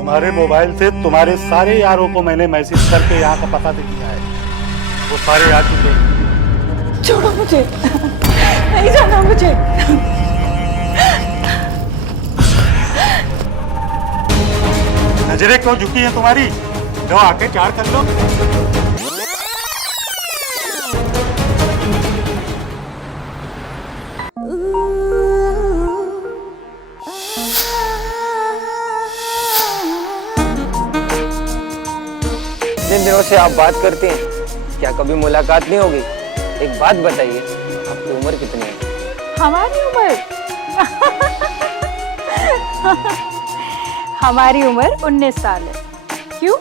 तुम्हारे मोबाइल से तुम्हारे सारे यारों को मैंने मैसेज करके यहाँ का पता दे दिया है। वो सारे आ चुके हैं। छोड़ो मुझे, नहीं जाना मुझे। नजरें क्यों झुकी हैं तुम्हारी? लो आके चार कर लो। इतने दिनों से आप बात करते हैं, क्या कभी मुलाकात नहीं होगी? एक बात बताइए, आपकी उम्र कितनी है? हमारी उम्र हमारी उम्र 19 साल है। क्यों,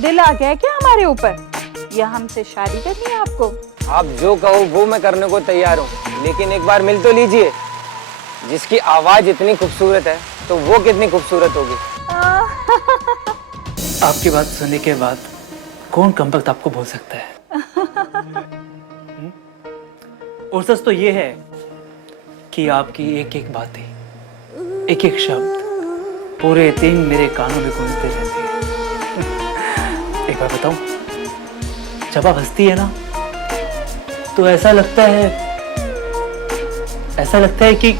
दिल आ गया क्या हमारे ऊपर, या हमसे शादी करनी है आपको? आप जो कहो वो मैं करने को तैयार हूँ, लेकिन एक बार मिल तो लीजिए। जिसकी आवाज इतनी खूबसूरत है तो वो कितनी खूबसूरत होगी। आपकी बात सुनने के बाद कौन कमबख्त आपको बोल सकता है? और सच तो ये है कि आपकी एक एक बातें, एक एक शब्द पूरे दिन मेरे कानों में गूंजते रहते हैं। एक बार बताऊं, जब आप हंसती है ना तो ऐसा लगता है कि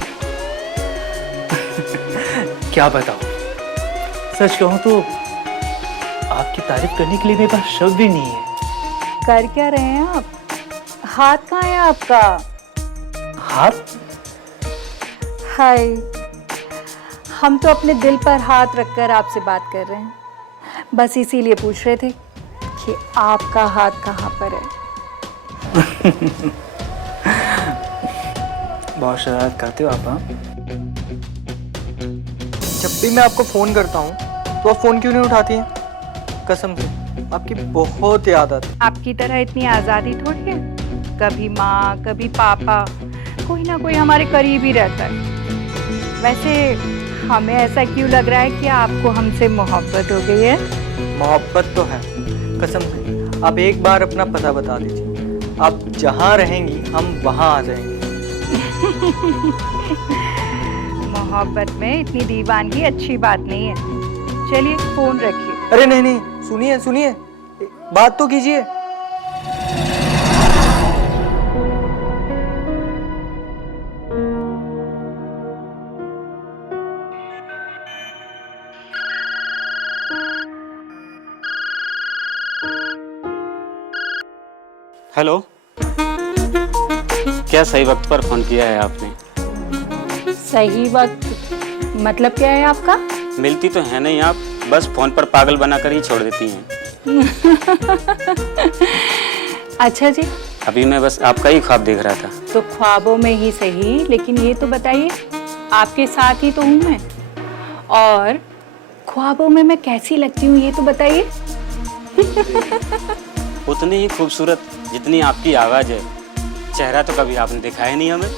क्या बताऊं, सच कहूं तो आपकी तारीफ करने के लिए मेरे पास शब्द भी नहीं है। कर क्या रहे हैं आप? हाथ कहाँ है आपका? हाथ? हाय, हम तो अपने दिल पर हाथ रखकर आपसे बात कर रहे हैं। बस इसीलिए पूछ रहे थे कि आपका हाथ कहाँ पर है। बहुत शरारत करते हो आप। हाँ, जब भी मैं आपको फोन करता हूँ तो आप फोन क्यों नहीं उठाती हैं? कसम से आपकी बहुत याद आती है। आपकी तरह इतनी आज़ादी थोड़ी है। कभी माँ, कभी पापा, कोई ना कोई हमारे करीब ही रहता है। वैसे हमें ऐसा क्यों लग रहा है कि आपको हमसे मोहब्बत हो गई है? मोहब्बत तो है, कसम से। आप एक बार अपना पता बता दीजिए, आप जहाँ रहेंगी हम वहाँ आ जाएंगे। मोहब्बत में इतनी दीवानगी अच्छी बात नहीं है। चलिए फोन रखिए। अरे नहीं नहीं, सुनिए सुनिए, बात तो कीजिए। हेलो, क्या सही वक्त पर फोन किया है आपने? सही वक्त मतलब क्या है आपका? मिलती तो है नहीं आप, बस फोन पर पागल बनाकर ही छोड़ देती हैं। अच्छा जी, अभी मैं बस आपका ही ख्वाब देख रहा था। तो ख्वाबों में ही सही, लेकिन ये तो बताइए, आपके साथ ही तो हूँ मैं, और ख्वाबों में मैं कैसी लगती हूँ ये तो बताइए। उतनी ही खूबसूरत जितनी आपकी आवाज है। चेहरा तो कभी आपने देखा ही नहीं हमें।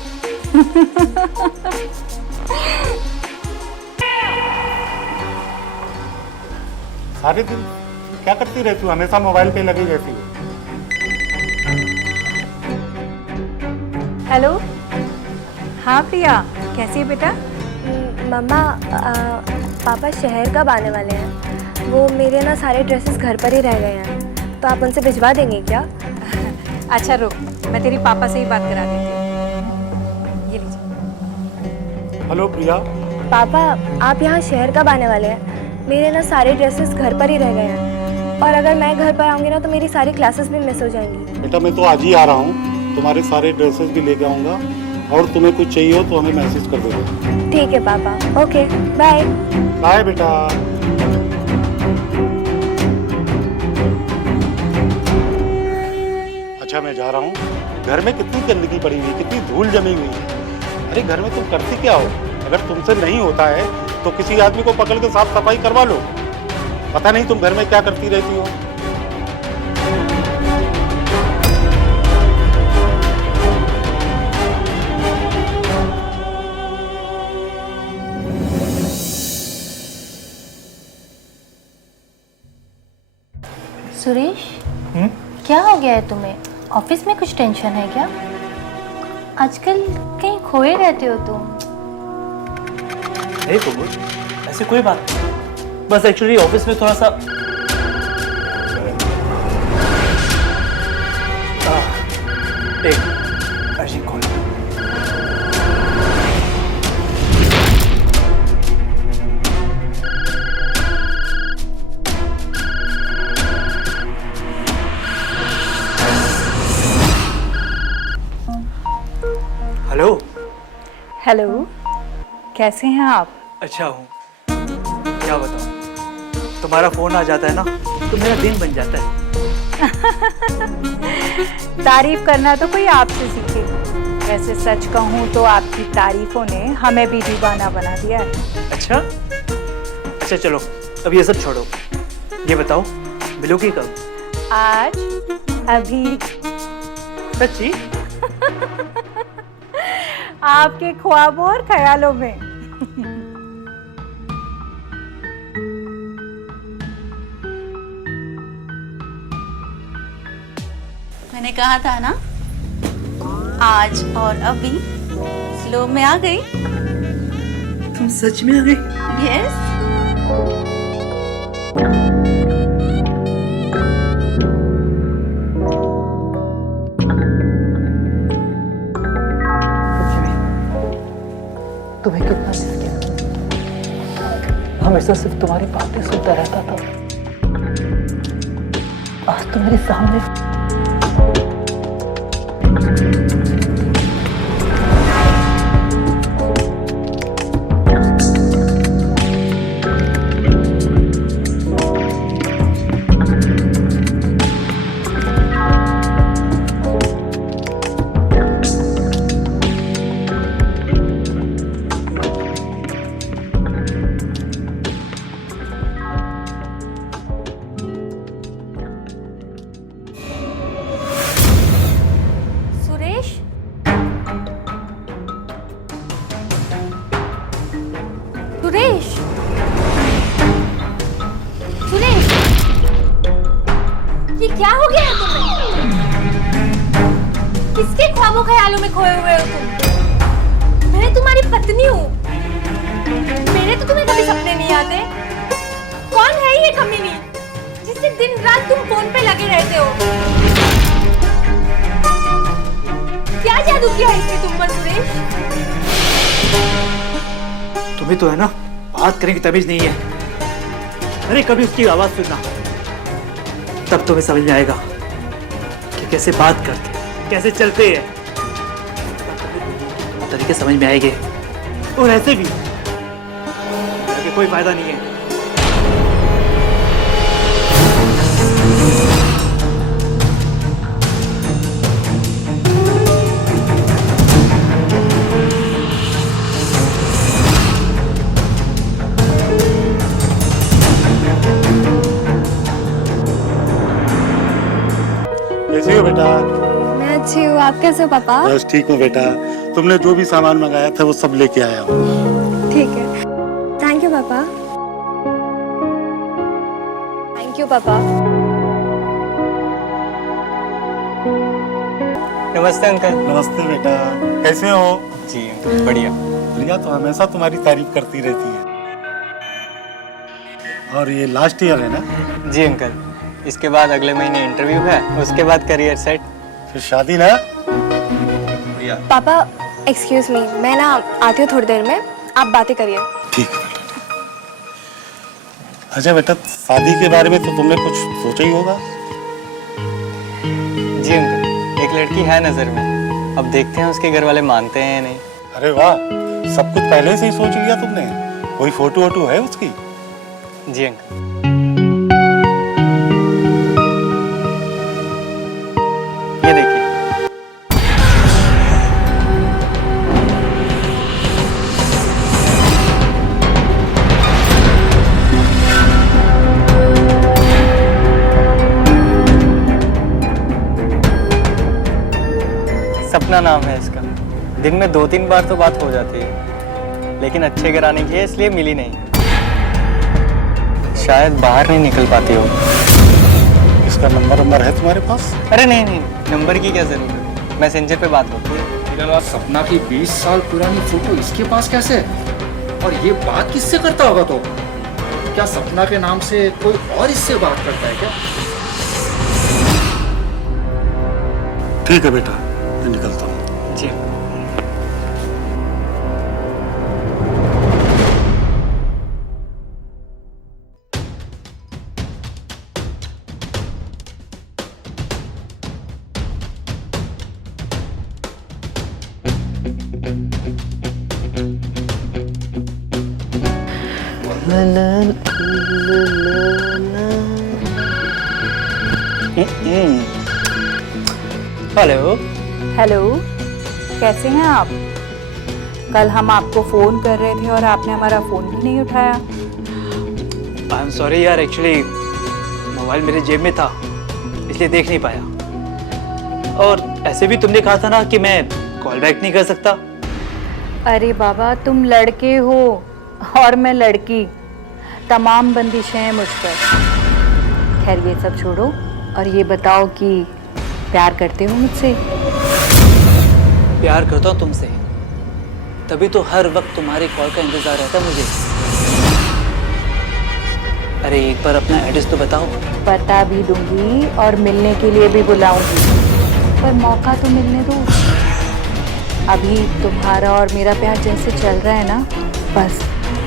सारे दिन क्या करती रहती हो? हमेशा मोबाइल पे लगी रहती हो। हेलो, हाँ प्रिया, कैसी है बेटा? मम्मा, पापा शहर कब आने वाले हैं? वो मेरे ना सारे ड्रेसेस घर पर ही रह गए हैं, तो आप उनसे भिजवा देंगे क्या? अच्छा रुक, मैं तेरी पापा से ही बात करा देती हूँ। ये लीजिए। हेलो प्रिया। पापा, आप यहाँ शहर कब आने वाले हैं? मेरे ना सारे ड्रेसेस घर पर ही रह गए हैं, और अगर मैं घर पर आऊँगी ना तो मेरी सारी क्लासेस भी मिस हो जाएंगी। बेटा मैं तो आज ही आ रहा हूँ, तुम्हारे सारे ड्रेसेस भी लेके आऊँगा, और तुम्हें कुछ चाहिए हो तो हमें मैसेज कर देना। ठीक है पापा, ओके बाय। बाय बेटा। अच्छा मैं जा रहा हूँ। घर में कितनी गंदगी पड़ी हुई, कितनी धूल जमी हुई है। अरे घर में तुम करती क्या हो? अगर तुमसे नहीं होता है तो किसी आदमी को पकड़ के साफ सफाई करवा लो। पता नहीं तुम घर में क्या करती रहती हो। सुरेश, क्या हो गया है तुम्हें? ऑफिस में कुछ टेंशन है क्या? आजकल कहीं खोए रहते हो तुम। नहीं कुबूल, ऐसी कोई बात नहीं। बस एक्चुअली ऑफिस में थोड़ा सा एक अर्जेंट कॉल। हेलो। हेलो, कैसे हैं आप? अच्छा हूँ, क्या बताऊँ, तुम्हारा फोन आ जाता है ना तो मेरा दिन बन जाता है। तारीफ करना तो कोई आपसे सीखे। वैसे सच कहूँ तो आपकी तारीफों ने हमें भी दीवाना बना दिया है। अच्छा अच्छा, चलो अब ये सब छोड़ो, ये बताओ मिलोगी कब? आज, अभी। सच्ची? आपके ख्वाबों और ख्यालों में। मैंने कहा था ना, आज और अभी स्लो में आ गई। तुम सच में आ गई? यस। तुम्हें कितना मिस किया, हमेशा सिर्फ तुम्हारी बातें सुनता रहता था। आज तो मेरे सामने सुरेश, सुरेश, सुरेश, ये क्या हो गया है तुम्हें? किसके ख्वाबों ख्यालों में खोए हुए हो तुम? मैं तुम्हारी पत्नी हूँ। मेरे तो तुम्हें कभी सपने नहीं आते। कौन है ये कमीनी जिससे दिन रात तुम फोन पे लगे रहते हो? क्या जादू किया है इसने तुम पर सुरेश? तुम्हें तो है ना बात करने की तमीज नहीं है। अरे कभी उसकी आवाज सुनना, तब तुम्हें समझ में आएगा कि कैसे बात करते, कैसे चलते हैं। तरीके समझ में आएंगे। और ऐसे भी कोई फायदा नहीं है। कैसे हो बेटा? मैं अच्छी हूँ, आप कैसे हो पापा? बस ठीक हूँ बेटा। तुमने जो भी सामान मंगाया था वो सब लेके आया हूँ। ठीक है, थैंक यू पापा। थैंक यू पापा। नमस्ते अंकल। नमस्ते बेटा, कैसे हो? जी अंकल, बढ़िया। प्रिया तो हमेशा तुम्हारी तारीफ करती रहती है। और ये लास्ट ईयर है ना? जी अंकल, इसके बाद अगले महीने इंटरव्यू है, उसके बाद करियर सेट, फिर शादी ना? पापा एक्सक्यूज मी, मैं ना आती हूँ थोड़ी देर में, आप बातें करिए। ठीक है बेटा। अच्छा बेटा, शादी के बारे में तो तुमने कुछ सोचा ही होगा? जी अंकल, एक लड़की है नजर में, अब देखते हैं उसके घर वाले मानते हैं या नहीं। अरे वाह, सब कुछ पहले से ही सोच लिया तुमने। कोई फोटो वोटो है उसकी? जी अंकल। ये देखिए। सपना नाम है इसका। दिन में 2-3 बार तो बात हो जाती है, लेकिन अच्छे घराने की है इसलिए मिली नहीं। शायद बाहर नहीं निकल पाती हो। इसका नंबर है तुम्हारे पास? अरे नहीं नहीं, नंबर की क्या जरूरत, मैसेंजर पे बात होती है। सपना की 20 साल पुरानी फोटो इसके पास कैसे? और ये बात किससे करता होगा? तो क्या सपना के नाम से कोई और इससे बात करता है क्या? ठीक है बेटा, मैं निकलता हूँ। जी। हेलो। हेलो, कैसे हैं आप? कल हम आपको फ़ोन कर रहे थे और आपने हमारा फ़ोन भी नहीं उठाया। आई एम सॉरी यार, एक्चुअली मोबाइल मेरे जेब में था इसलिए देख नहीं पाया। और ऐसे भी तुमने कहा था ना कि मैं कॉल बैक नहीं कर सकता। अरे बाबा, तुम लड़के हो और मैं लड़की, तमाम बंदिशें हैं मुझ पर। खैर ये सब छोड़ो और ये बताओ कि प्यार करते हो मुझसे? प्यार करता हूँ तुमसे, तभी तो हर वक्त तुम्हारी कॉल का इंतजार रहता है मुझे। अरे एक बार अपना एड्रेस तो बताओ। बता भी दूंगी और मिलने के लिए भी बुलाऊंगी, पर मौका तो मिलने दो। अभी तुम्हारा और मेरा प्यार जैसे चल रहा है ना, बस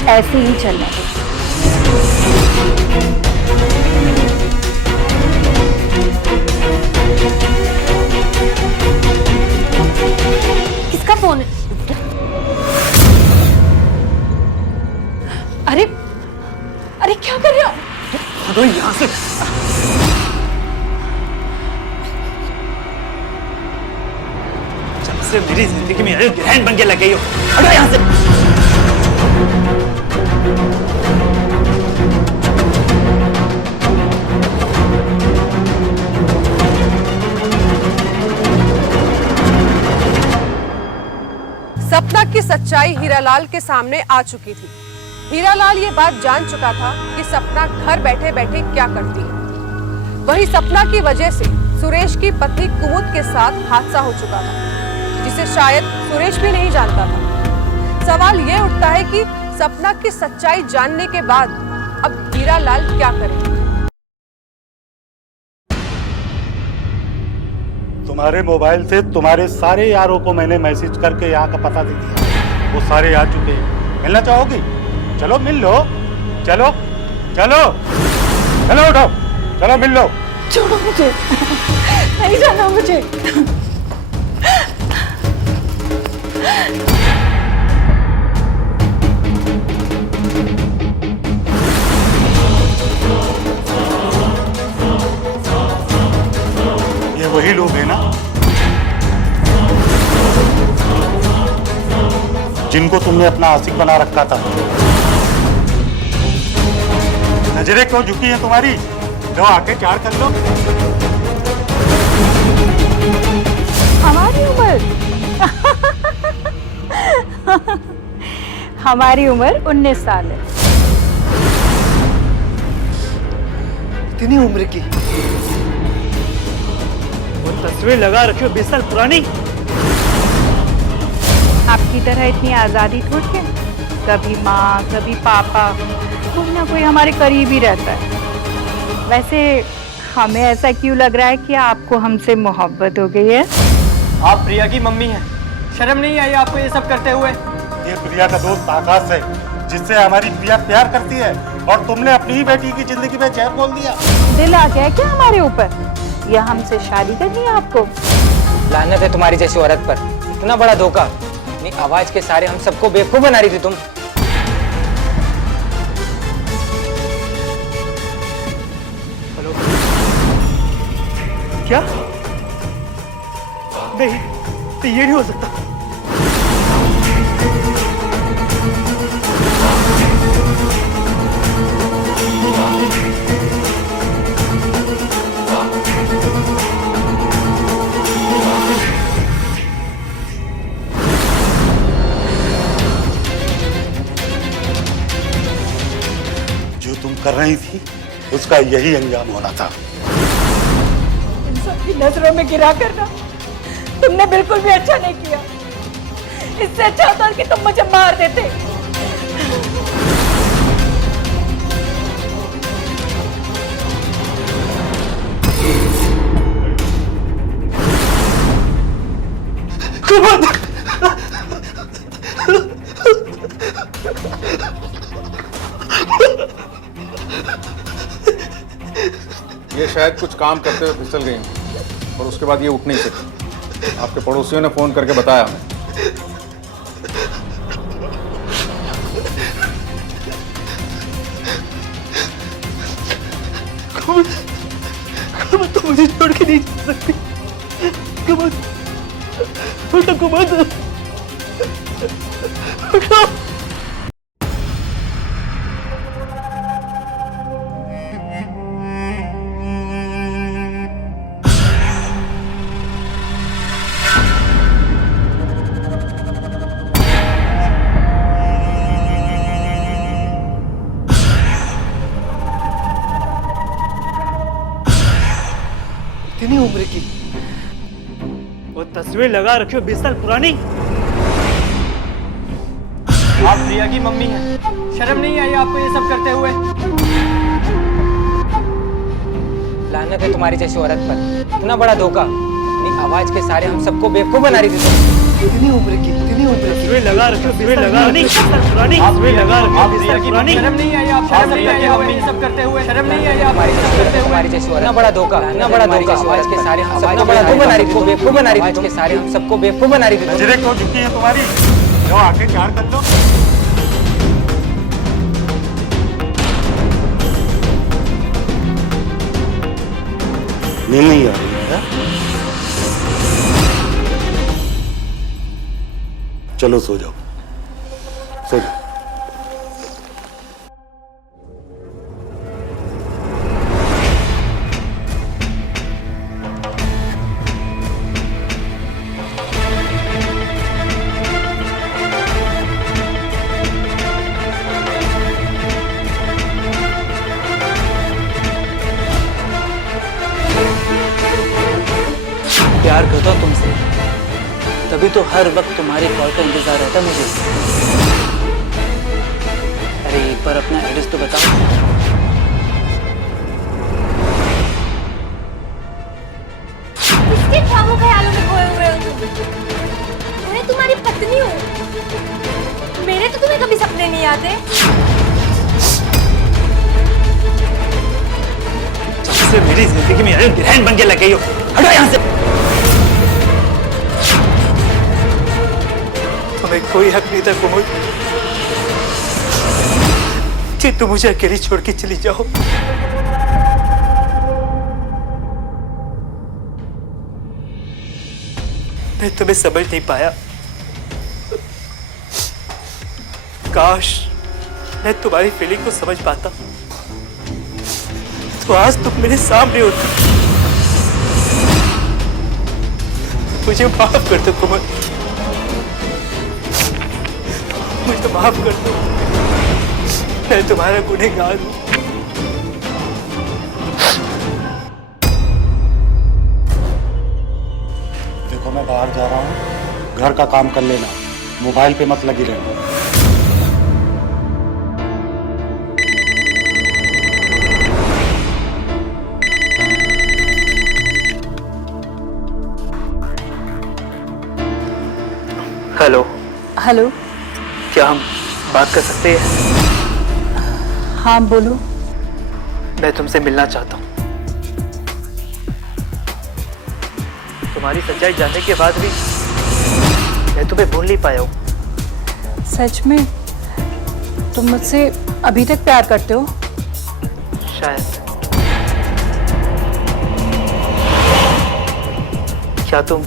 ऐसे ही चलना दो। किसका फोन है? अरे अरे क्या कर रहे हो? हटो यहाँ से। जब से मेरी जिंदगी में ग्रहण बन के लग गई हो, हटो यहाँ से। सपना की सच्चाई हीरालाल के सामने आ चुकी थी। हीरालाल ये बात जान चुका था कि सपना घर बैठे बैठे क्या करती है। वही सपना की वजह से सुरेश की पत्नी कुमुद के साथ हादसा हो चुका था, जिसे शायद सुरेश भी नहीं जानता था। सवाल ये उठता है कि सपना की सच्चाई जानने के बाद अब हीरालाल क्या करे। तुम्हारे मोबाइल से तुम्हारे सारे यारों को मैंने मैसेज करके यहाँ का पता दे दिया, वो सारे आ चुके हैं। मिलना चाहोगी? चलो मिल लो, चलो चलो चलो, उठो, चलो मिल लो। छोड़ो मुझे, नहीं जाना मुझे। ये वही लोग हैं ना जिनको तुमने अपना आशिक बना रखा था। नजरें क्यों झुकी हैं तुम्हारी? लो आके चार कर लो। हमारी उम्र हमारी उम्र 19 साल है। इतनी उम्र की वो तस्वीर लगा रखी हो 20 साल पुरानी। आपकी तरह इतनी आज़ादी थोड़ी है। कभी माँ, कभी पापा, कोई ना कोई हमारे करीब ही रहता है। वैसे हमें ऐसा क्यों लग रहा है कि आपको हमसे मोहब्बत हो गई है? आप प्रिया की मम्मी हैं, शर्म नहीं आई आपको ये सब करते हुए? ये प्रिया का दोस्त आकाश है, जिससे हमारी प्रिया प्यार करती है, और तुमने अपनी ही बेटी की जिंदगी में जहर खोल दिया। दिल आ गया क्या हमारे ऊपर? या हमसे शादी करनी है आपको? लानत है तुम्हारी जैसी औरत पर, इतना बड़ा धोखा। अपनी आवाज के सारे हम सबको बेवकूफ बना रही थी तुम। हेलो, क्या? नहीं, तो ये नहीं हो सकता। जो तुम कर रही थी उसका यही अंजाम होना था। इन सबकी नजरों में गिरा करना तुमने बिल्कुल भी अच्छा नहीं किया। इससे अच्छा होता कि तुम मुझे मार देते। ये शायद कुछ काम करते हुए फिसल गई और उसके बाद ये उठ नहीं सकी। आपके पड़ोसियों ने फोन करके बताया हमें। तो मुझे छोड़ के नहीं जा सकती। कुमुद, उठो कुमुद, उठो। इतनी उम्र की वो तस्वीर लगा रखी हो 20 साल पुरानी। आप प्रिया की मम्मी हैं, शर्म नहीं आई आपको ये सब करते हुए? लानत है तुम्हारी जैसी औरत पर, इतना बड़ा धोखा। अपनी आवाज के सारे हम सबको बेवकूफ बना रही थी तुम। इतनी उम्र की तस्वीर लगा रखी हो 20 साल पुरानी। तस्वीर लगा रखी हो 20 साल पुरानी। शर्म नहीं आई आपको ये सब करते हुए? शर्म नहीं आई आपको ये सब करते हुए? तुम्हारी जैसी औरत, इतना बड़ा धोखा, इतना बड़ा धोखा। आवाज के सारे हम सबको बेवकूफ बना रही थी, बेवकूफ बना रही थी के सारे हम सबको बेवकूफ बना रही थी। नजरें क्यों झुकी है तुम्हारी? जो आके प्यार कर लो। नींद नहीं आ रही है? चलो सो जाओ, सो जाओ। प्यार करता हूं तुमसे, तभी तो हर वक्त तुम्हारी कॉल का इंतजार रहता मुझे। अरे एक बार अपना एड्रेस तो बताओ। किसके ख्वाबों ख्यालों में खोए हुए हो तुम? मैं तुम्हारी पत्नी हूँ। मेरे तो तुम्हें कभी सपने नहीं आते। जब से मेरी जिंदगी में ग्रहण बन के लग गई हो, हटो यहाँ से। तुम्हें कोई हक नहीं था कुमुद कि तुम मुझे अकेली छोड़ के चली जाओ। मैं तुम्हें समझ नहीं पाया। काश मैं तुम्हारी फीलिंग को समझ पाता तो आज तुम मेरे सामने होती। मुझे माफ कर दो कुमुद, मुझे माफ कर दो। मैं तुम्हारा गुनहगार हूं। देखो मैं बाहर जा रहा हूँ, घर का काम कर लेना, मोबाइल पे मत लगी रहना। हेलो हेलो, क्या हम बात कर सकते हैं? हाँ बोलो। मैं तुमसे मिलना चाहता हूँ। तुम्हारी सच्चाई जानने के बाद भी मैं तुम्हें भूल नहीं पाया हूँ। सच में तुम मुझसे अभी तक प्यार करते हो? शायद। क्या तुम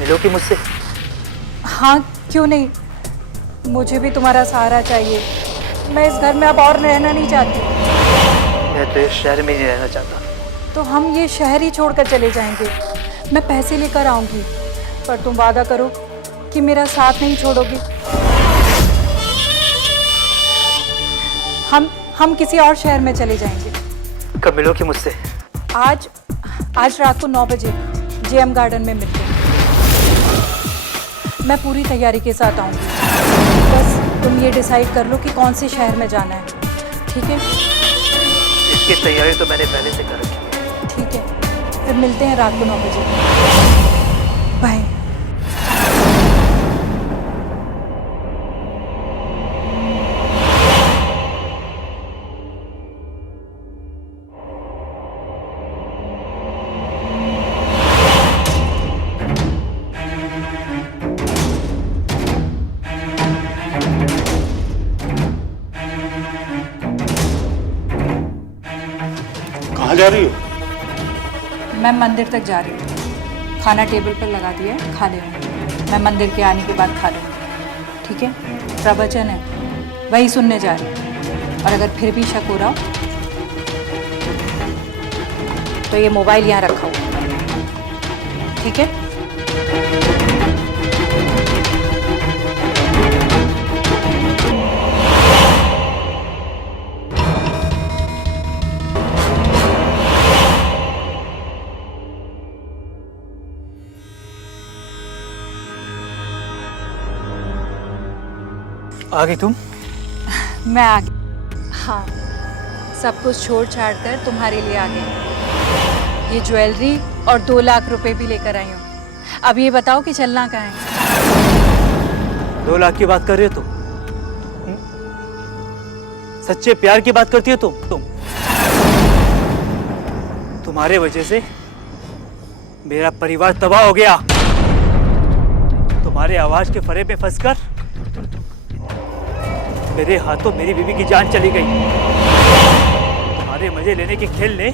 मिलोगी मुझसे? हाँ क्यों नहीं, मुझे भी तुम्हारा सहारा चाहिए। मैं इस घर में अब और रहना नहीं चाहती। मैं तो इस शहर में नहीं रहना चाहता। तो हम ये शहर ही छोड़कर चले जाएंगे। मैं पैसे लेकर आऊंगी, पर तुम वादा करो कि मेरा साथ नहीं छोड़ोगी। हम किसी और शहर में चले जाएंगे। कब मिलोगी मुझसे? आज रात को 9 बजे जेएम गार्डन में मिलते हैं। मैं पूरी तैयारी के साथ आऊंगी। बस तुम ये डिसाइड कर लो कि कौन से शहर में जाना है, ठीक है? इसकी तैयारी तो मैंने पहले से कर रखी है। ठीक है, फिर मिलते हैं रात को 9 बजे। बाय। जा रही हो? मैं मंदिर तक जा रही हूँ। खाना टेबल पर लगा दिया है, खा लेंगे। मैं मंदिर के आने के बाद खा लूँगी, ठीक है? प्रवचन है, वही सुनने जा रही हूँ। और अगर फिर भी शक हो रहा हो तो ये मोबाइल यहाँ रखा हुआ, ठीक है? आ गई तुम? मैं आ गई। हाँ, सब कुछ छोड़ छाड़ कर तुम्हारे लिए आ गई। ये ज्वेलरी और 2 लाख रुपए भी लेकर आई हूँ। अब ये बताओ कि चलना कहाँ है? 2 लाख की बात कर रही हो तुम? सच्चे प्यार की बात करती हो तुम? तुम्हारे वजह से मेरा परिवार तबाह हो गया। तुम्हारे आवाज के फरे में फंसकर मेरे हाथों मेरी बीवी की जान चली गई। तुम्हारे मजे लेने के खेल ने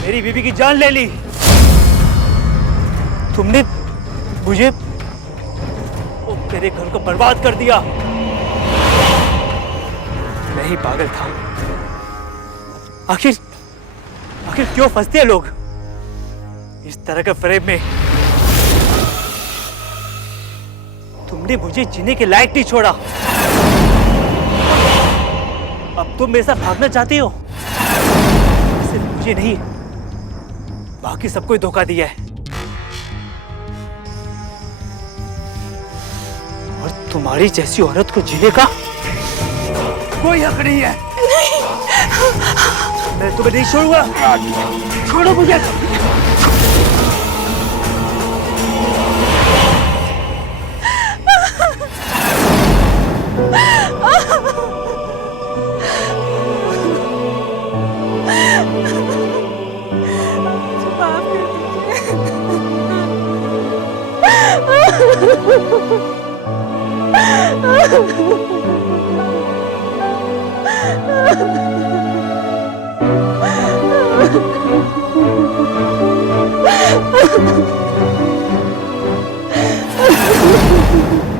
मेरी बीवी की जान ले ली। तुमने मुझे मेरे घर को बर्बाद कर दिया। मैं ही पागल था। आखिर क्यों फंसते हैं लोग इस तरह के फरेब में? तुमने मुझे जीने के लायक नहीं छोड़ा। अब तुम मेरे साथ भागना चाहती हो? सिर्फ मुझे नहीं, बाकी सबको ही धोखा दिया है। और तुम्हारी जैसी औरत को जीने का कोई हक नहीं है। मैं तुम्हें नहीं छोड़ूंगा। छोड़ो मुझे। माफ कर दीजिए।